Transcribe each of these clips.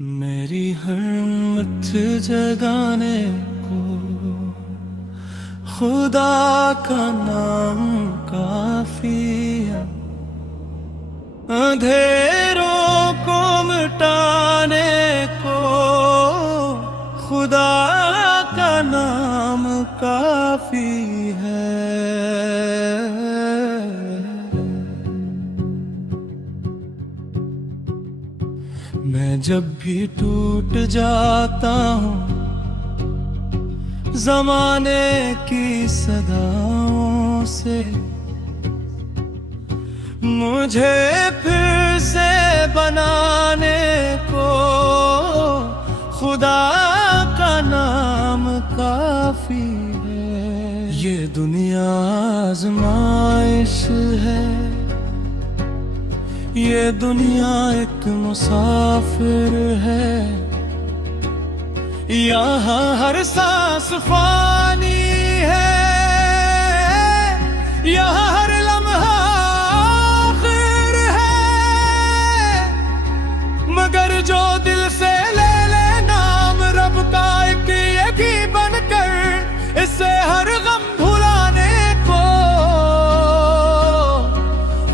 मेरी हर मत जगाने को खुदा का नाम काफी है। अंधेरों को मिटाने को खुदा का नाम काफी है। मैं जब भी टूट जाता हूँ ज़माने की सदाओं से, मुझे फिर से बनाने को खुदा का नाम काफी है। ये दुनिया आज़माइश है, ये दुनिया एक मुसाफिर है। यहाँ हर सांस फानी है, यहाँ हर लम्हा आखिर है। मगर जो दिल से ले ले नाम रब का एक ही बनकर, इससे हर गम भुलाने को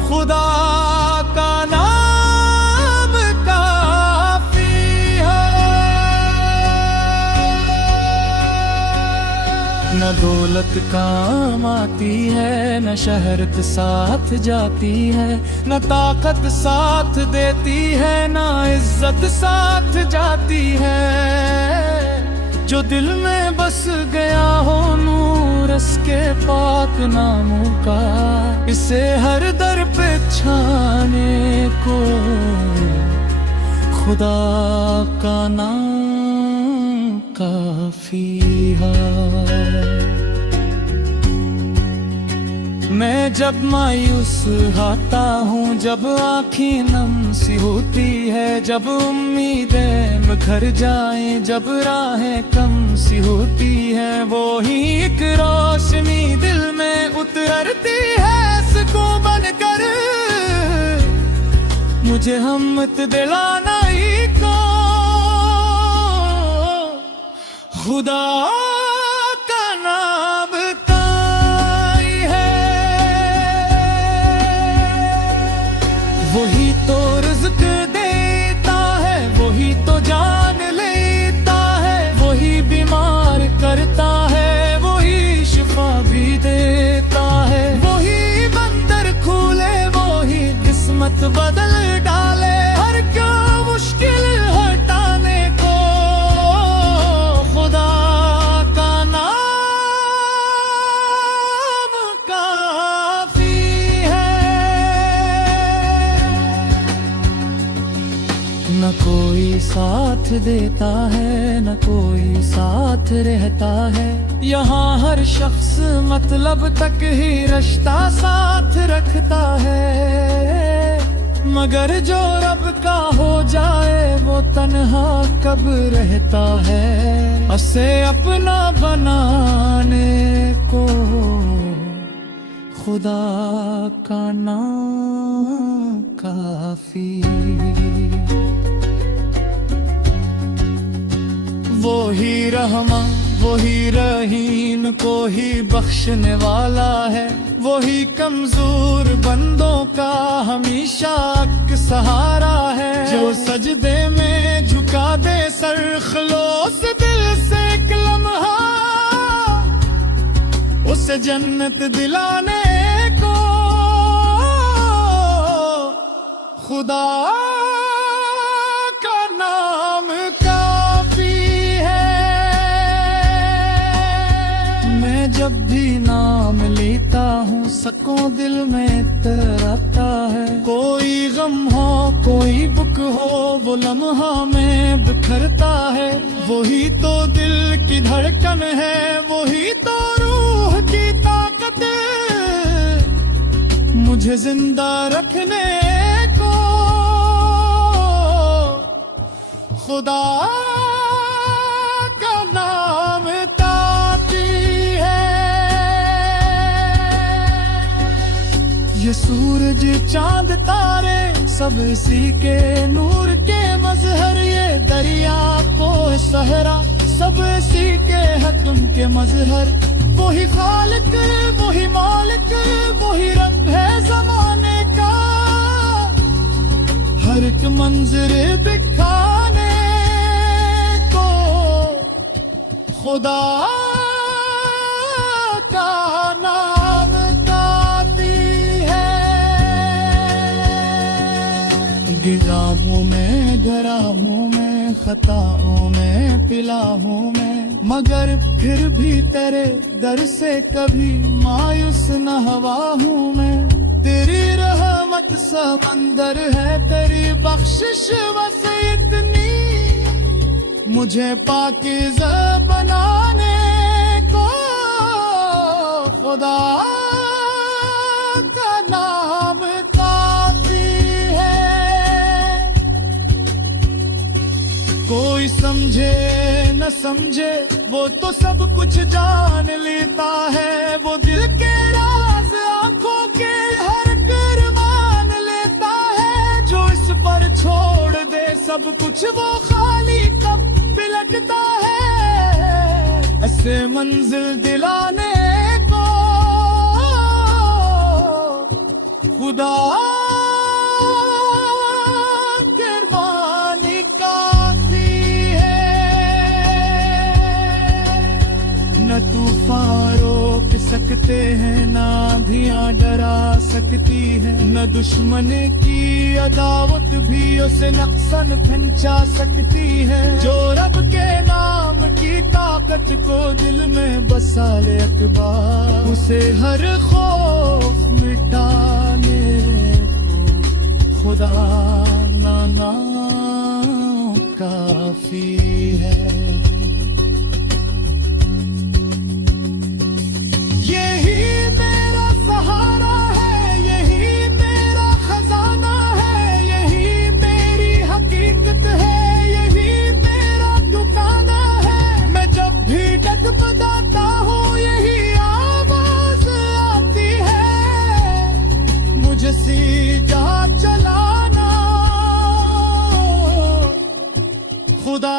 खुदा न दौलत काम आती है, न शहरत साथ जाती है, न ताकत साथ देती है, न इज्जत साथ जाती है। जो दिल में बस गया हो नूर इसके पाक नामों का, इसे हर दर पे छाने को खुदा का नाम काफी है। मैं जब मायूस आता हूँ, जब आँखें नम सी होती है, जब उम्मीदें बिखर जाएं, जब राहें कम सी होती है, वो ही एक रोशनी दिल में उतरती है सुकून बनकर। मुझे हिम्मत दिलाना ही को खुदा का नाम काई है। वही तो रिज़्क देता है, वही तो जान लेता है, वही बीमार करता है, वही शिफा भी देता है, वही बंदर खोले, वही किस्मत बदल डाले। हर क्या मुश्किल हटाने को खुदा का नाम काफी है। न कोई साथ देता है, न कोई साथ रहता है, यहाँ हर शख्स मतलब तक ही रिश्ता साथ रखता है। मगर जो रब का हो जाए वो तन्हा कब रहता है। उसे अपना बनाने को खुदा का नाम काफी। वो ही रहमान वो ही रहीम को ही बख्शने वाला है, वो ही कमजोर बंदों का हमेशा सहारा है। जो सजदे में झुका दे सर खलोस दिल से एक लम्हा, उसे जन्नत दिलाने को खुदा का नाम काफी है। मैं जब भी नाम लेता हूँ सकों दिल में तराता है। कोई गम हो कोई बुक हो वो लम्हा में बिखरता है। वही तो दिल की धड़कन है, वही तो रूह की ताकत, मुझे जिंदा रखने को खुदा का नाम काफी है। ये सूरज चांद तारे सब इसी के नूर के मजहर, ये दरिया ज़ाहिरा सब इसी के हक उनके मजहर। वही खालिक वही मालिक वही रब है ज़माने का, हर एक मंजर दिखाने को खुदा का नाम काफी है। गिरा हूँ मैं घरा हूँ मैं खताओं में पिला हूँ मैं, मगर फिर भी तेरे दर से कभी मायूस न हुआ हूँ मैं। तेरी रहमत समंदर है तेरी बख्शिश बस इतनी, मुझे पाकीज़ा बनाने को खुदा का नाम काफी है। कोई समझे न समझे वो तो सब कुछ जान लेता है, वो दिल के राज आंखों के हर कर मान लेता है। जो इस पर छोड़ दे सब कुछ वो खाली कब पिलटता है, ऐसे मंजिल दिलाने को खुदा के मालिक काफी है। न तूफान रोक सकते हैं ना आंधियां डरा सकती है, न दुश्मन की अदावत भी उसे नुकसान पहुंचा सकती है। जो रब के नाम की ताकत को दिल में बसा ले अकबर, उसे हर खौफ मिटाने खुदा ना नाम काफी है। यही मेरा सहारा है यही मेरा खजाना है, यही मेरी हकीकत है यही मेरा ठिकाना है। मैं जब भी डगमगाता हूँ यही आवाज आती है, मुझे सीधा चलाना खुदा